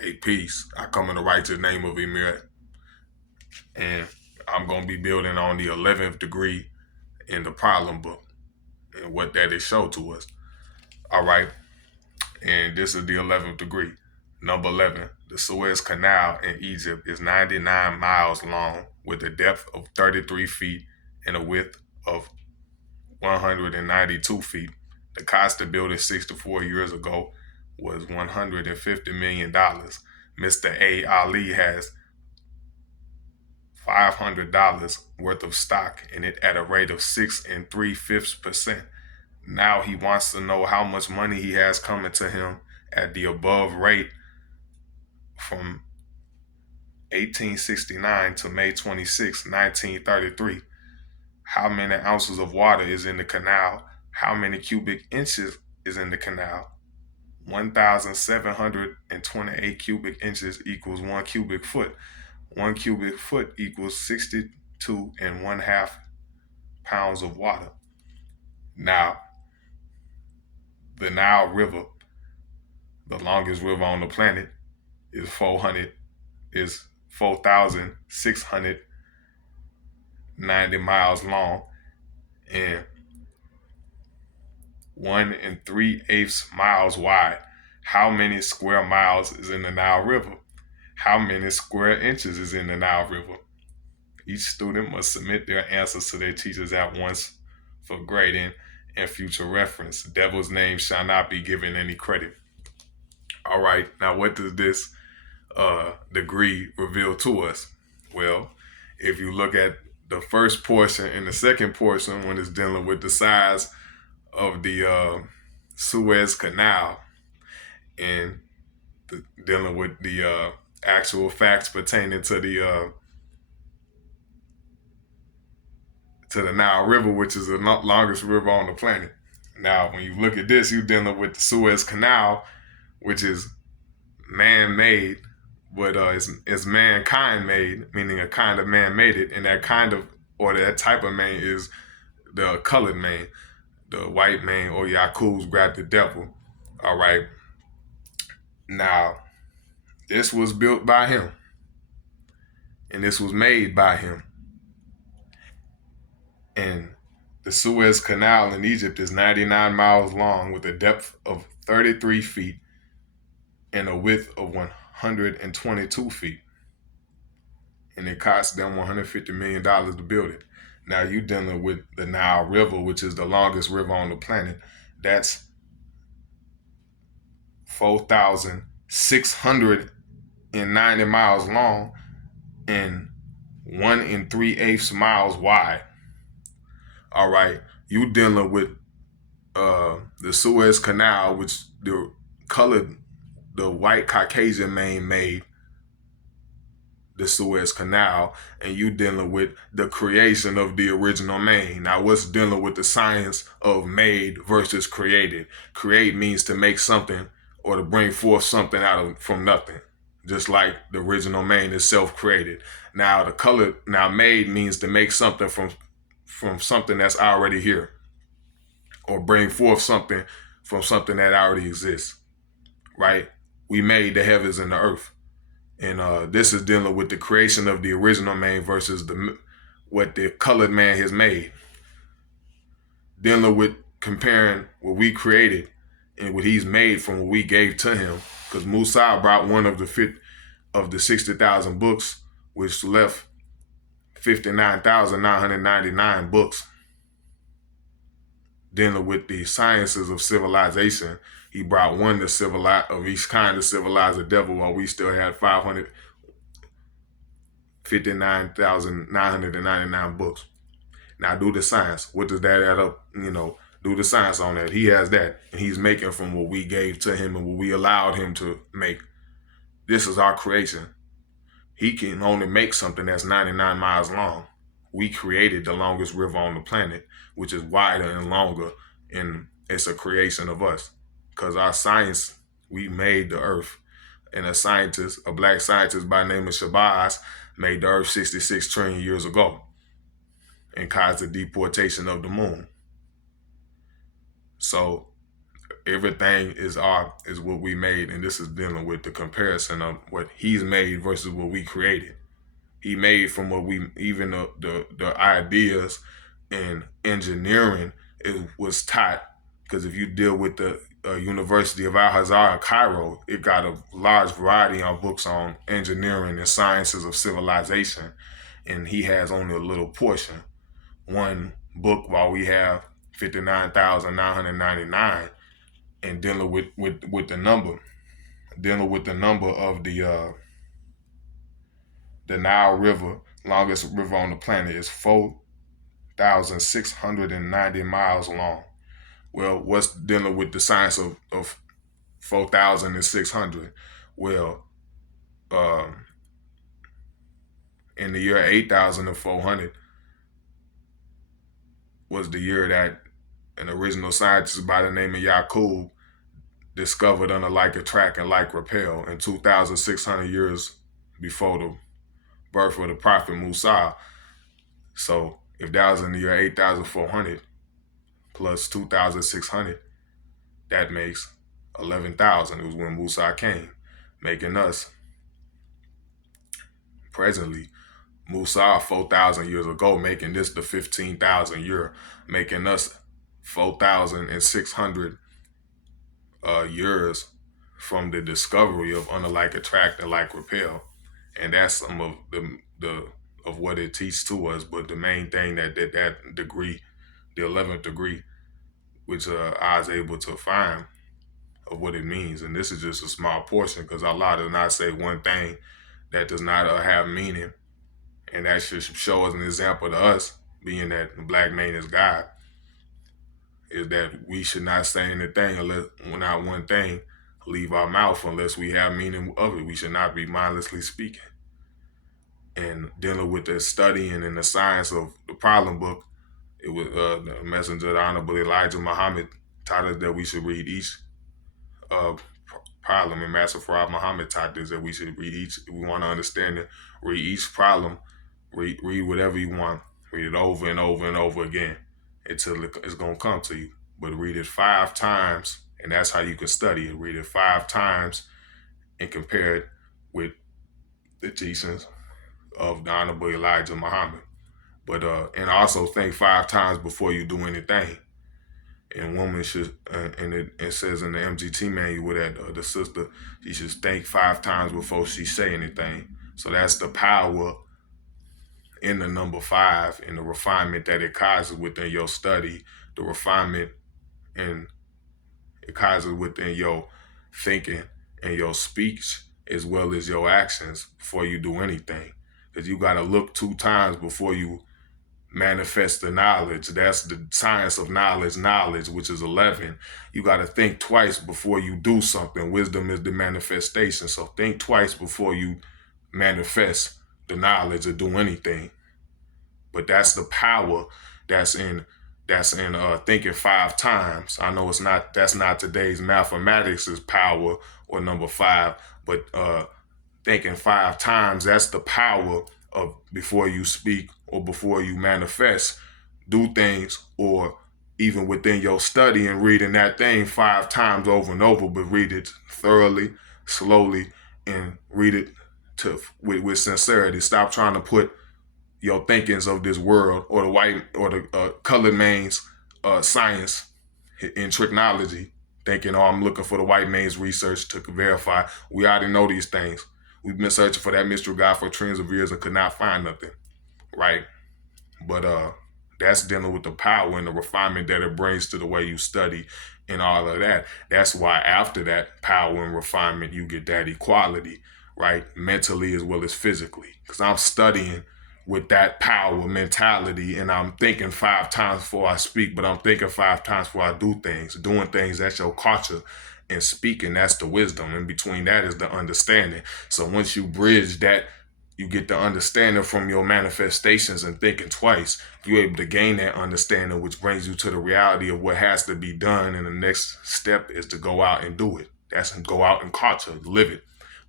Hey, peace. I come in the righteous name of Emir, and I'm going to be building on the 11th degree in the problem book and what that is show to us. All right. And this is the 11th degree. Number 11, the Suez Canal in Egypt is 99 miles long with a depth of 33 feet and a width of 192 feet. The cost to build it 64 years ago was $150 million. Mr. A. Ali has $500 worth of stock in it at a rate of 6.75%. Now he wants to know how much money he has coming to him at the above rate from 1869 to May 26, 1933. How many ounces of water is in the canal? How many cubic inches is in the canal? 1,728 cubic inches equals 1 cubic foot. 1 cubic foot equals 62 and 1/2 pounds of water. Now, the Nile River, the longest river on the planet, is 4,690 miles long and 1 3/8 miles wide. How many square miles is in the Nile River? How many square inches is in the Nile River? Each student must submit their answers to their teachers at once for grading and future reference. Devil's name shall not be given any credit. All right, now what does this degree reveal to us? Well, if you look at the first portion and the second portion, when it's dealing with the size of the Suez Canal and dealing with the actual facts pertaining to the Nile River, which is the longest river on the planet. Now, when you look at this, you're dealing with the Suez Canal, which is man-made, but it's mankind made, meaning a kind of man made it, and that kind of or that type of man is the colored man, the white man, or Yakub's grabbed the devil. All right. Now, this was built by him, and this was made by him. And the Suez Canal in Egypt is 99 miles long with a depth of 33 feet and a width of 122 feet. And it cost them $150 million to build it. Now you dealing with the Nile River, which is the longest river on the planet. That's 4,690 miles long and 1 3/8 miles wide. All right, you dealing with the Suez Canal, which the white Caucasian man made the Suez Canal, and you dealing with the creation of the original man. Now, what's dealing with the science of made versus created? Create means to make something or to bring forth something from nothing, just like the original man is self-created. Now, made means to make something from something that's already here, or bring forth something from something that already exists. Right? We made the heavens and the earth. And this is dealing with the creation of the original man versus what the colored man has made. Dealing with comparing what we created and what he's made from what we gave to him. Because Musa brought one of the 60,000 books, which left 59,999 books. Dealing with the sciences of civilization, he brought one to civilize of each kind to civilize the devil, while we still had 559,999 books. Now do the science. What does that add up? Do the science on that. He has that, and he's making from what we gave to him and what we allowed him to make. This is our creation. He can only make something that's 99 miles long. We created the longest river on the planet, which is wider and longer, and it's a creation of us. Because our science, we made the earth. And a black scientist by the name of Shabazz, made the earth 66 trillion years ago and caused the deportation of the moon. So everything is what we made, and this is dealing with the comparison of what he's made versus what we created. He made from what we, even the ideas in engineering, it was taught, because if you deal with the University of Al-Azhar in Cairo, it got a large variety of books on engineering and sciences of civilization, and he has only a little portion. One book, while we have 59,999, and dealing with the number, of the Nile River, longest river on the planet, is 4,690 miles long. Well, what's dealing with the science of 4,600? Well, um, in the year 8,400 was the year that an original scientist by the name of Yakub discovered unlike attract and like repel, in 2,600 years before the birth of the prophet Musa. So if that was in the year 8,400 plus 2,600, that makes 11,000. It was when Musa came, making us presently Musa 4,000 years ago, making this the 15,000 year, making us 4,600 years from the discovery of unlike attract and like repel. And that's some of the of what it teaches to us. But the main thing that degree, the 11th degree, which I was able to find of what it means, and this is just a small portion, because Allah does not say one thing that does not have meaning, and that should show us an example to us, being that the black man is God, is that we should not say anything unless, not one thing, leave our mouth unless we have meaning of it. We should not be mindlessly speaking. And dealing with the studying and the science of the problem book, it was the messenger, the Honorable Elijah Muhammad, taught us that we should read each problem, and Master Farad Muhammad taught us that we should read each, if we want to understand it, read each problem, read whatever you want, read it over and over and over again until it's going to come to you. But read it 5 times, and that's how you can study it. Read it 5 times and compare it with the teachings of the Honorable Elijah Muhammad. But and also think 5 times before you do anything. And woman should, and it says in the MGT manual that the sister, she should think 5 times before she say anything. So that's the power in the number 5, and the refinement that it causes within your study, the refinement, and it causes within your thinking and your speech, as well as your actions, before you do anything. Because you got to look 2 times before you manifest the knowledge. That's the science of knowledge, which is 11. You got to think twice before you do something. Wisdom is the manifestation. So think twice before you manifest the knowledge or do anything. But that's the power that's in thinking 5 times. I know that's not today's mathematics is power or number 5, but thinking 5 times, that's the power of before you speak or before you manifest, do things, or even within your study and reading that thing 5 times over and over, but read it thoroughly, slowly, and read it with sincerity. Stop trying to put your thinkings of this world or the white or the colored man's science in technology, thinking, oh, I'm looking for the white man's research to verify. We already know these things. We've been searching for that mystery God for trillions of years and could not find nothing, right? But that's dealing with the power and the refinement that it brings to the way you study and all of that. That's why after that power and refinement, you get that equality, right? Mentally as well as physically. Because I'm studying with that power mentality, and I'm thinking 5 times before I speak, but I'm thinking 5 times before I do things. Doing things, that's your culture. And speaking, that's the wisdom. In between that is the understanding. So once you bridge that, you get the understanding from your manifestations and thinking twice, you're able to gain that understanding, which brings you to the reality of what has to be done. And the next step is to go out and do it. That's go out and culture, live it.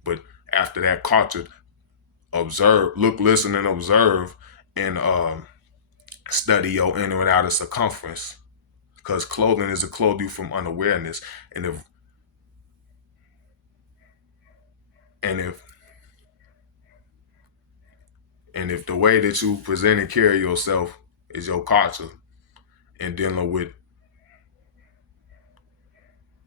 But after that culture, observe, look, listen, and observe, and study your inner and outer circumference because clothing is to clothe you from unawareness. And and if if the way that you present and carry yourself is your culture, and dealing with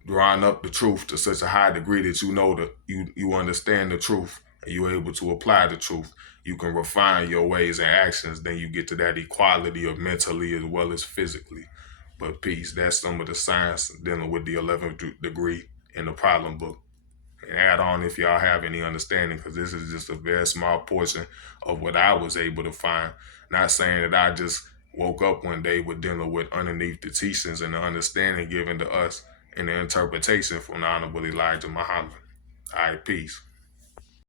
drawing up the truth to such a high degree that you know that you understand the truth and you're able to apply the truth, you can refine your ways and actions. Then you get to that equality of mentally as well as physically. But peace, that's some of the science dealing with the 11th degree in the problem book. And add on if y'all have any understanding, because this is just a very small portion of what I was able to find. Not saying that I just woke up one day with dealing with underneath the teachings and the understanding given to us and the interpretation from the Honorable Elijah Muhammad. All right, peace.